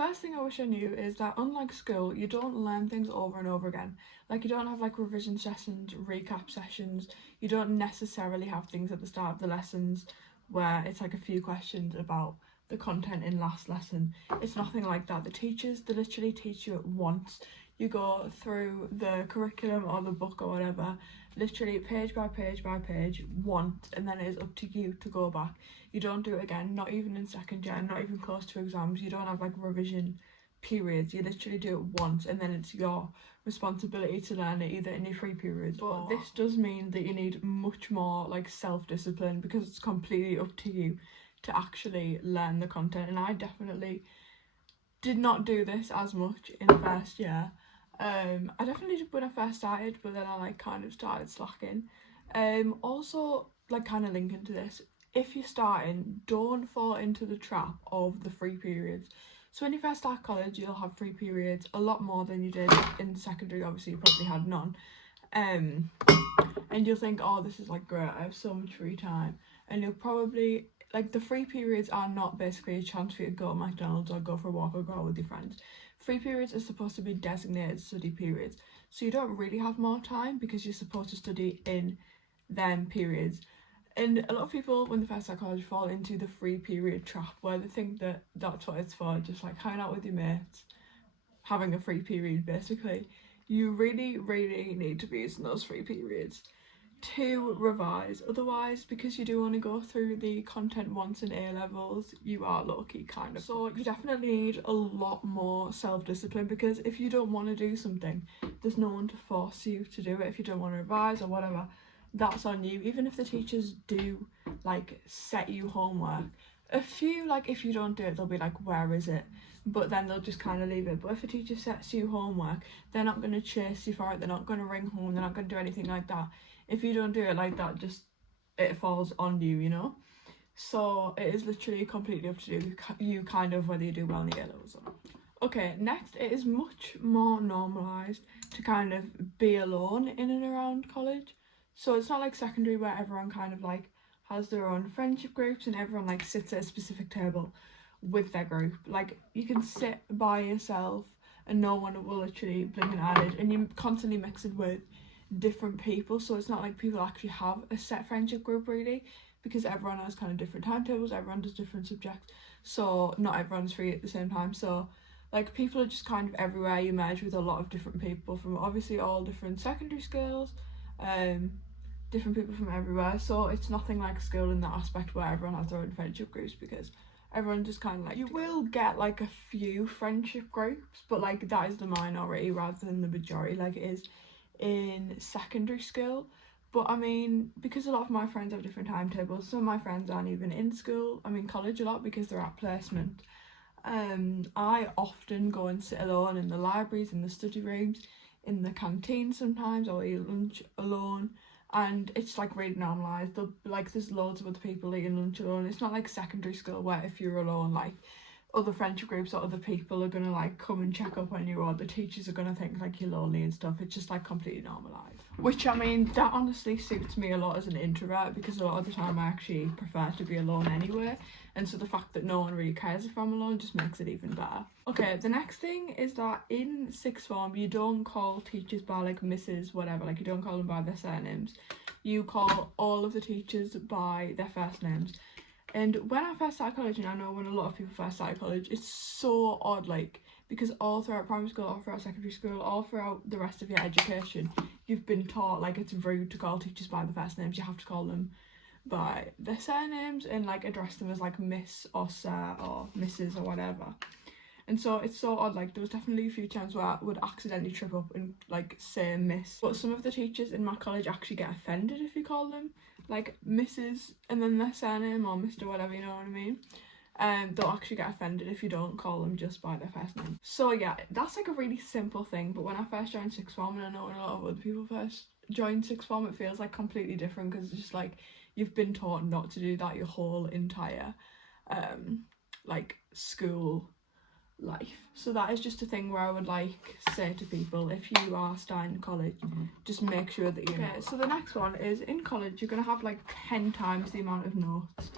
first thing I wish I knew is that unlike school, you don't learn things over and over again. Like, you don't have like revision sessions, recap sessions. You don't necessarily have things at the start of the lessons where it's like a few questions about the content in last lesson. It's nothing like that. The teachers, they literally teach you it once. You go through the curriculum or the book or whatever, literally page by page by page once, and then it is up to you to go back. You don't do it again, not even in second year, not even close to exams. You don't have like revision periods. You literally do it once, and then it's your responsibility to learn it either in your free periods. But this does mean that you need much more like self-discipline, because it's completely up to you to actually learn the content. And I definitely did not do this as much in first year. I definitely did when I first started, but then I like kind of started slacking. Also, like kind of linking to this, if you're starting, don't fall into the trap of the free periods. So when you first start college, you'll have free periods, a lot more than you did in secondary. Obviously you probably had none, and you'll think, oh, this is like great, I have so much free time. And you'll probably, like, the free periods are not basically a chance for you to go to McDonald's or go for a walk or go out with your friends. Free periods are supposed to be designated study periods, so you don't really have more time because you're supposed to study in them periods. And a lot of people, when they first start college, fall into the free period trap, where they think that that's what it's for, just like hanging out with your mates, having a free period basically. You really, really need to be using those free periods to revise. Otherwise, because you do only go through the content once in A-levels, you are low-key kind of. So you definitely need a lot more self-discipline, because if you don't want to do something, there's no one to force you to do it. If you don't want to revise or whatever, that's on you. Even if the teachers do like set you homework, a few, like, if you don't do it, they'll be like, where is it? But then they'll just kind of leave it. But if a teacher sets you homework, they're not going to chase you for it, they're not going to ring home, they're not going to do anything like that. If you don't do it like that, just it falls on you, you know? So it is literally completely up to you kind of whether you do well in the A-levels or not. Okay, next, it is much more normalised to kind of be alone in and around college. So it's not like secondary where everyone kind of like has their own friendship groups and everyone like sits at a specific table with their group. Like, you can sit by yourself and no one will literally blink an eyelid, and you're constantly mixing with different people. So it's not like people actually have a set friendship group really, because everyone has kind of different timetables, everyone does different subjects, so not everyone's free at the same time. So like, people are just kind of everywhere. You merge with a lot of different people from obviously all different secondary schools, different people from everywhere. So it's nothing like school in that aspect where everyone has their own friendship groups, because everyone just kind of like, you will get like a few friendship groups, but like that is the minority rather than the majority like it is in secondary school. But I mean, because a lot of my friends have different timetables, some of my friends aren't even in school, college a lot, because they're at placement. I often go and sit alone in the libraries, in the study rooms, in the canteen sometimes, or eat lunch alone, and it's like really normalised. There's loads of other people eating lunch alone. It's not like secondary school where if you're alone, like, other friendship groups or other people are gonna like come and check up on you, or the teachers are gonna think like you're lonely and stuff. It's just like completely normalised, which that honestly suits me a lot as an introvert, because a lot of the time I actually prefer to be alone anyway, and so the fact that no one really cares if I'm alone just makes it even better. Okay, the next thing is that in sixth form you don't call teachers by like Mrs. whatever, like you don't call them by their surnames. You call all of the teachers by their first names. And when I first started college, and I know when a lot of people first started college, it's so odd, like, because all throughout primary school, all throughout secondary school, all throughout the rest of your education, you've been taught like it's rude to call teachers by the first names. You have to call them by their surnames and like address them as like Miss or Sir or Mrs. or whatever. And so it's so odd. Like, there was definitely a few times where I would accidentally trip up and like say Miss, but some of the teachers in my college actually get offended if you call them like Mrs. and then their surname, or Mr. whatever, you know what I mean? They'll actually get offended if you don't call them just by their first name. So yeah, that's like a really simple thing, but when I first joined sixth form, and I know when a lot of other people first joined sixth form, it feels like completely different, because it's just like you've been taught not to do that your whole entire like school life. So that is just a thing where I would like say to people, if you are starting college, just make sure that you know. Okay, so the next one is, in college you're gonna have like 10 times the amount of notes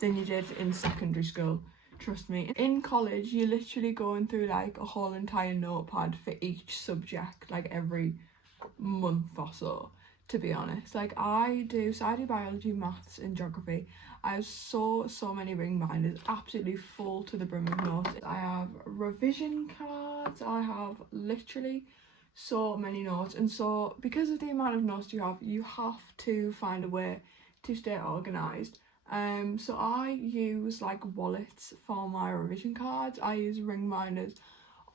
than you did in secondary school. Trust me. In college, you're literally going through like a whole entire notepad for each subject, like every month or so, to be honest. Like I do biology, maths and geography. I have so many ring binders, absolutely full to the brim of notes. I have revision cards, I have literally so many notes, and so because of the amount of notes you have to find a way to stay organised. So I use like wallets for my revision cards, I use ring binders.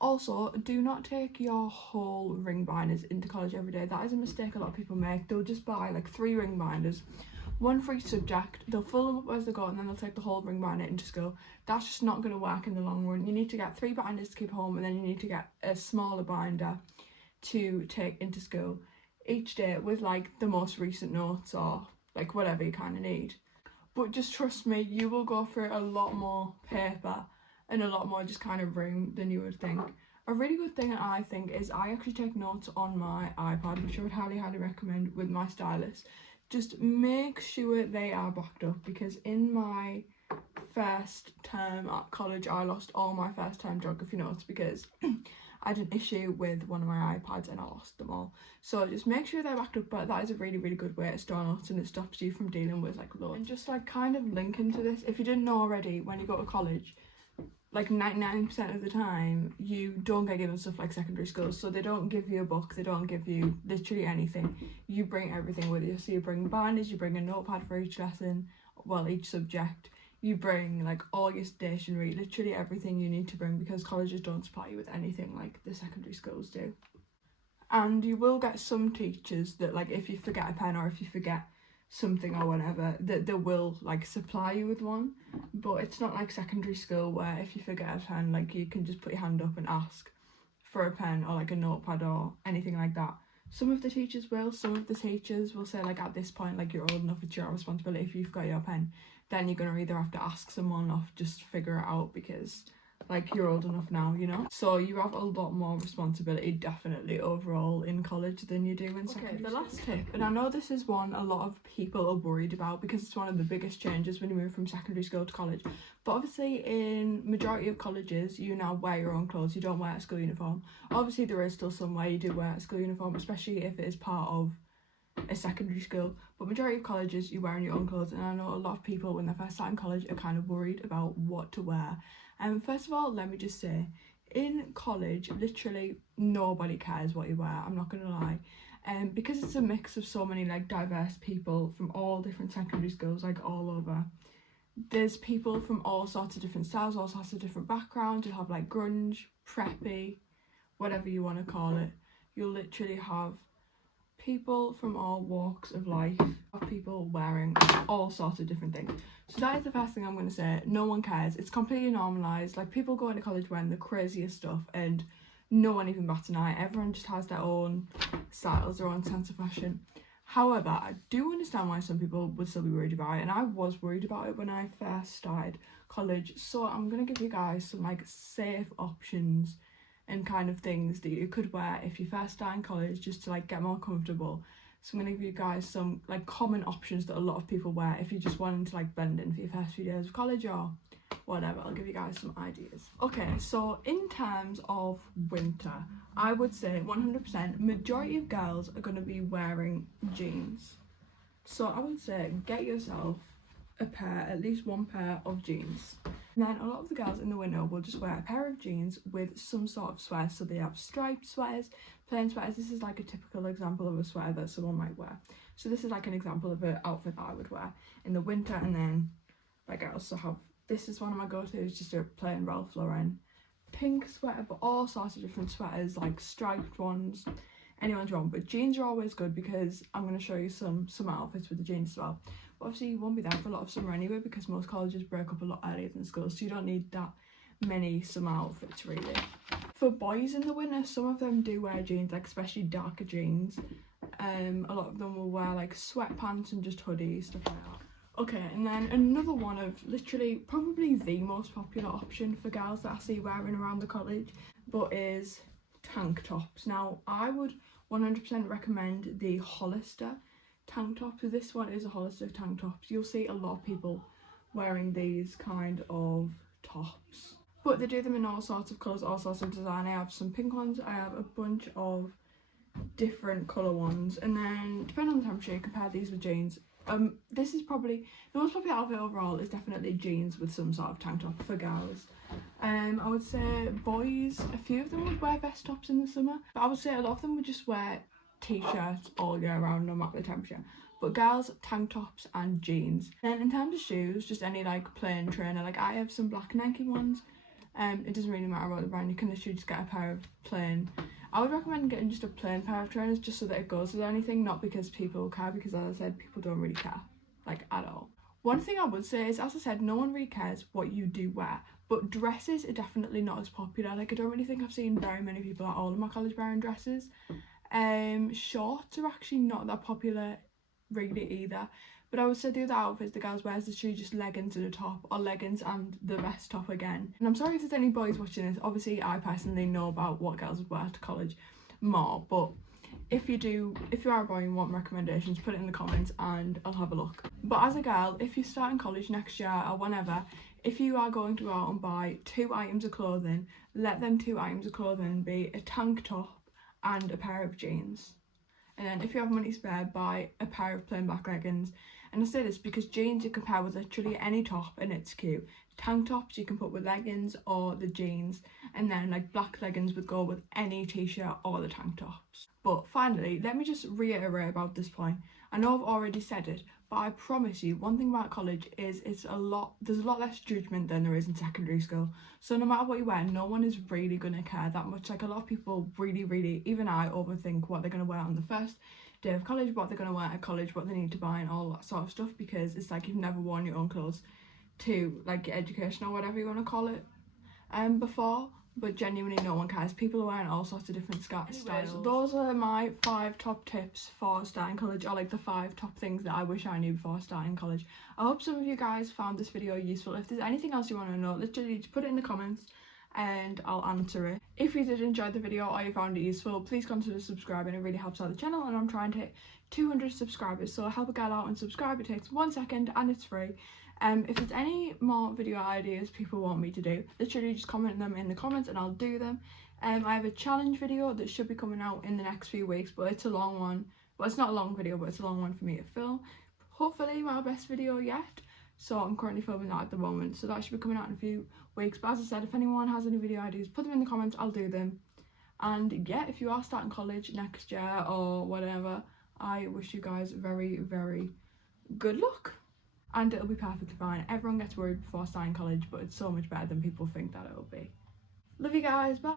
Also, do not take your whole ring binders into college every day. That is a mistake a lot of people make. They'll just buy like 3 ring binders, one for each subject. They'll fill them up as they go, and then they'll take the whole ring binder into school. That's just not going to work in the long run. You need to get 3 binders to keep home, and then you need to get a smaller binder to take into school each day with like the most recent notes or like whatever you kind of need. But just trust me, you will go through a lot more paper and a lot more just kind of room than you would think. A really good thing I think is I actually take notes on my iPad, which I would highly recommend, with my stylus. Just make sure they are backed up, because in my first term at college I lost all my first term geography notes because I had an issue with one of my iPads and I lost them all. So just make sure they're backed up, but that is a really good way to store notes, and it stops you from dealing with like loads. And just like kind of linking to this, if you didn't know already, when you go to college, like 99% of the time you don't get given stuff like secondary school. So they don't give you a book, they don't give you literally anything. You bring everything with you. So you bring binders, you bring a notepad for each lesson, well, each subject. You bring like all your stationery, literally everything you need to bring, because colleges don't supply you with anything like the secondary schools do. And you will get some teachers that, like, if you forget a pen or if you forget something or whatever, that they will like supply you with one. But it's not like secondary school where if you forget a pen, like you can just put your hand up and ask for a pen or like a notepad or anything like that. Some of the teachers will, some of the teachers will say like at this point, like you're old enough, it's your responsibility. If you've got your pen, then you're gonna either have to ask someone or just figure it out, because like you're old enough now, you know. So you have a lot more responsibility definitely overall in college than you do in secondary school. The last tip, and I know this is one a lot of people are worried about because it's one of the biggest changes when you move from secondary school to college, but obviously in majority of colleges you now wear your own clothes, you don't wear a school uniform. Obviously there is still some way you do wear a school uniform, especially if it is part of a secondary school, but majority of colleges you're wearing your own clothes. And I know a lot of people when they're first starting college are kind of worried about what to wear. And first of all, let me just say, in college literally nobody cares what you wear, I'm not gonna lie. Because it's a mix of so many like diverse people from all different secondary schools, like all over. There's people from all sorts of different styles, all sorts of different backgrounds. You'll have like grunge, preppy, whatever you want to call it. You'll literally have people from all walks of life, of people wearing all sorts of different things. So that is the first thing I'm going to say. No one cares. It's completely normalised. Like people go into college wearing the craziest stuff and no one even bats an eye. Everyone just has their own styles, their own sense of fashion. However, I do understand why some people would still be worried about it, and I was worried about it when I first started college. So I'm going to give you guys some like safe options and kind of things that you could wear if you first start in college, just to like get more comfortable. So I'm going to give you guys some like common options that a lot of people wear if you just wanted to like blend in for your first few days of college or whatever. I'll give you guys some ideas. Okay, so in terms of winter, I would say 100% majority of girls are going to be wearing jeans. So I would say get yourself a pair, at least one pair of jeans. And then a lot of the girls in the winter will just wear a pair of jeans with some sort of sweater. So they have striped sweaters, plain sweaters. This is like a typical example of a sweater that someone might wear. So this is like an example of an outfit that I would wear in the winter. And then like I also have, this is one of my go-tos, just a plain Ralph Lauren pink sweater, but all sorts of different sweaters, like striped ones, anyone's wrong. But jeans are always good because I'm going to show you some outfits with the jeans as well. But obviously you won't be there for a lot of summer anyway, because most colleges break up a lot earlier than schools, so you don't need that many summer outfits really. For boys in the winter, some of them do wear jeans, like especially darker jeans. A lot of them will wear like sweatpants and just hoodies, stuff like that. Okay, and then another one of literally probably the most popular option for girls that I see wearing around the college, but is tank tops. Now I would 100% recommend the Hollister tank top. So this one is a Hollister tank top. You'll see a lot of people wearing these kind of tops. But they do them in all sorts of colours, all sorts of design. I have some pink ones, I have a bunch of different colour ones, and then depending on the temperature you compare these with jeans. This is probably the most popular outfit overall is definitely jeans with some sort of tank top for girls. I would say boys, a few of them would wear vest tops in the summer, but I would say a lot of them would just wear t-shirts all year round no matter the temperature. But girls, tank tops and jeans. Then in terms of shoes, just any like plain trainer. Like I have some black Nike ones. It doesn't really matter about the brand, you can literally just get a pair of plain. I would recommend getting just a plain pair of trainers just so that it goes with anything, not because people care, because as I said, people don't really care, like at all. One thing I would say is, as I said, no one really cares what you do wear, but dresses are definitely not as popular. Like I don't really think I've seen very many people at all in my college wearing dresses. Shorts are actually not that popular really either. But I would say the other outfits the girls wear is literally just leggings and a top, or leggings and the vest top again. And I'm sorry if there's any boys watching this. Obviously I personally know about what girls would wear to college more, but if you are a boy and want recommendations, put it in the comments and I'll have a look. But as a girl, if you're starting college next year or whenever, if you are going to go out and buy 2 items of clothing, let them 2 items of clothing be a tank top and a pair of jeans. And then if you have money spare, buy a pair of plain black leggings. And I say this because jeans you can pair with literally any top and it's cute. Tank tops you can put with leggings or the jeans, and then like black leggings would go with any t-shirt or the tank tops. But finally, let me just reiterate about this point. I know I've already said it, but I promise you one thing about college is there's a lot less judgment than there is in secondary school. So no matter what you wear, no one is really gonna care that much. Like a lot of people really, even I, overthink what they're gonna wear on the first day of college, what they're going to wear at college, what they need to buy and all that sort of stuff, because it's like you've never worn your own clothes to like your education or whatever you want to call it before. But genuinely no one cares. People are wearing all sorts of different styles. Those are my 5 top tips for starting college, or like the 5 top things that I wish I knew before starting college. I hope some of you guys found this video useful. If there's anything else you want to know, literally just put it in the comments and I'll answer it. If you did enjoy the video or you found it useful, please consider subscribing. It really helps out the channel, and I'm trying to hit 200 subscribers, so help a girl out and subscribe. It takes 1 second and it's free. If there's any more video ideas people want me to do, literally just comment them in the comments and I'll do them. I have a challenge video that should be coming out in the next few weeks, but it's a long one. Well, it's not a long video, but it's a long one for me to film. Hopefully my best video yet. So I'm currently filming that at the moment, so that should be coming out in a few weeks. But as I said, if anyone has any video ideas, put them in the comments, I'll do them. And yeah, if you are starting college next year or whatever, I wish you guys very good luck, and it'll be perfectly fine. Everyone gets worried before starting college, but it's so much better than people think that it'll be. Love you guys, bye.